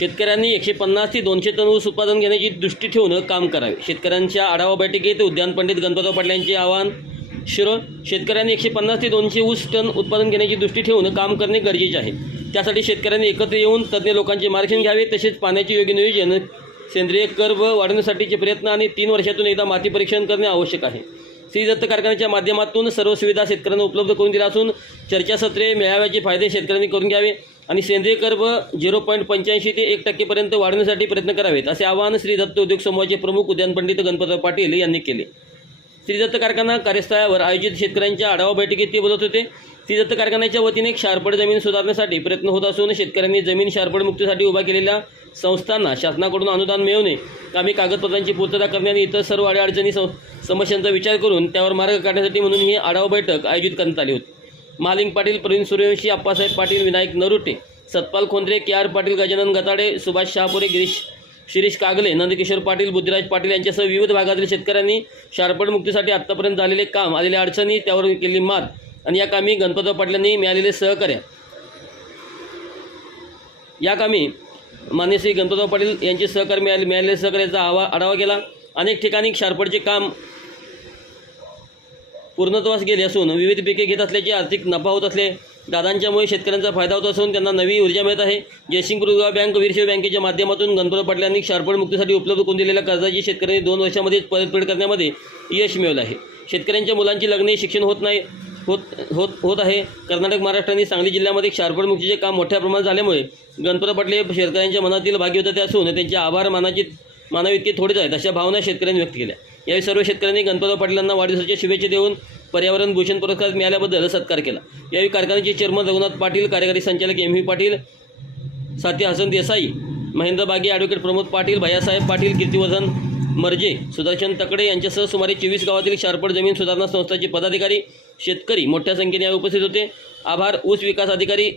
शेतकऱ्यांनी 150 ते 200 टन ऊस उत्पादन घेण्याची दृष्टी ठेवून काम करावे। शेतकऱ्यांच्या आढावा बैठकीत उद्यान पंडित गणपतराव पाटील यांचे आवाहन। शिरोळ शेतकऱ्यांनी 150 ते 200 ऊस टन उत्पादन घेण्याची दृष्टी ठेवून काम करणे गरजेचे आहे। त्यासाठी शेतकऱ्यांनी एकत्र येऊन तज्ज्ञ लोकांचे मार्गदर्शन घ्यावे। तसेच पाण्याचे योग्य नियोजन, सेंद्रिय कर्ब वाढवण्यासाठीचे प्रयत्न आणि 3 वर्षातून एकदा माती परीक्षण करणे आवश्यक आहे। श्री दत्त कारखान्याच्या माध्यमातून सर्व सुविधा शेतकऱ्यांना उपलब्ध करून दिल्या असून चर्चासत्रे मेळाव्याचे फायदे शेतकऱ्यांनी करून घ्यावे आणि सेंद्रिय कर्ब 0.85 ते 1% पर्यंत वाढवण्यासाठी प्रयत्न करावेत, असे आवाहन श्री दत्त उद्योग समूहाचे प्रमुख उद्यान पंडित गणपतराव पाटील यांनी केले। श्री दत्त कारखाना कार्यस्थळावर आयोजित शेतकऱ्यांच्या आढावा बैठकीत ते बोलत होते। श्री दत्त कारखान्याच्या वतीने शारपड जमीन सुधारण्यासाठी प्रयत्न होत असून शेतकऱ्यांनी जमीन शारपड मुक्तीसाठी उभा केलेल्या संस्थांना शासनाकडून अनुदान मिळवणे, कामी कागदपत्रांची पूर्तता करणे आणि इतर सर्व अडीअडचणी समस्यांचा विचार करून त्यावर मार्ग काढण्यासाठी म्हणून ही आढावा बैठक आयोजित करण्यात आली होती। महालिंग पाटील, प्रवीण सूर्यवंशी, आप्पासाहेब पाटील, विनायक नरुटे, सतपाल खोंद्रे, के.आर. पाटील, गजानन गताडे, सुभाष शहापुरे, शिरीष कागले, नंदकिशोर पाटील, बुद्धिराज पाटील यांच्यासह विविध भागातील शेतकऱ्यांनी शारपड मुक्तीसाठी आत्तापर्यंत झालेले काम, आलेल्या अडचणी, त्यावर केलेली मात आणि या कामी गणपतराव पाटलांनी मिळालेले सहकार्य, या कामी मान्य श्री गणपतराव पाटील यांचे सहकार्य मिळालेले सहकार्याचा आढावा केला। अनेक ठिकाणी शारपडचे काम पूर्णत्वास गेले असून विविध पिके घेत असल्याचे आर्थिक नफा होत असले दादांच्यामुळे शेतकऱ्यांचा फायदा होत असून त्यांना नवी ऊर्जा मिळत आहे। जयसिंगपूर विभाग बँक, वीरशैव बँकेच्या माध्यमातून गणपतराव पाटलांनी शारपड मुक्तीसाठी उपलब्ध करून दिलेल्या कर्जाची शेतकऱ्यांनी 2 वर्षांमध्ये परतफेड करण्यामध्ये यश मिळवलं आहे। शेतकऱ्यांच्या मुलांची लग्ने, शिक्षण होत आहे। कर्नाटक, महाराष्ट्र आणि सांगली जिल्ह्यामध्ये शारपड मुक्तीचे काम मोठ्या प्रमाणात झाल्यामुळे गणपतराव पाटील शेतकऱ्यांच्या मनातील भाग्यविधाते असून त्यांचे आभार मानावे इतके थोडेच आहेत, अशा भावना शेतकऱ्यांनी व्यक्त केल्या। यावेळी सर्व शेतकऱ्यांनी गणपतराव पाटलांना वाढदिवसाच्या शुभेच्छा देऊन पर्यावरण भूषण पुरस्कार मिळाल्याबद्दल सत्कार केला। यावेळी कारखान्याचे चेअरमन रघुनाथ पाटील, कार्यकारी संचालक एम.व्ही. पाटील, साथी हसन देसाई, महेंद्र बागे, ॲडव्होकेट प्रमोद पाटील, भैयासाहेब पाटील, कीर्तिवर्धन मर्जे, सुदर्शन तकडे यांच्यासह सुमारे 24 गावातील शारपड जमीन सुधारणा संस्थांचे पदाधिकारी, शेतकरी मोठ्या संख्येने उपस्थित होते। आभार ऊस विकास अधिकारी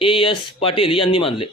A.S. पाटील यांनी मानले।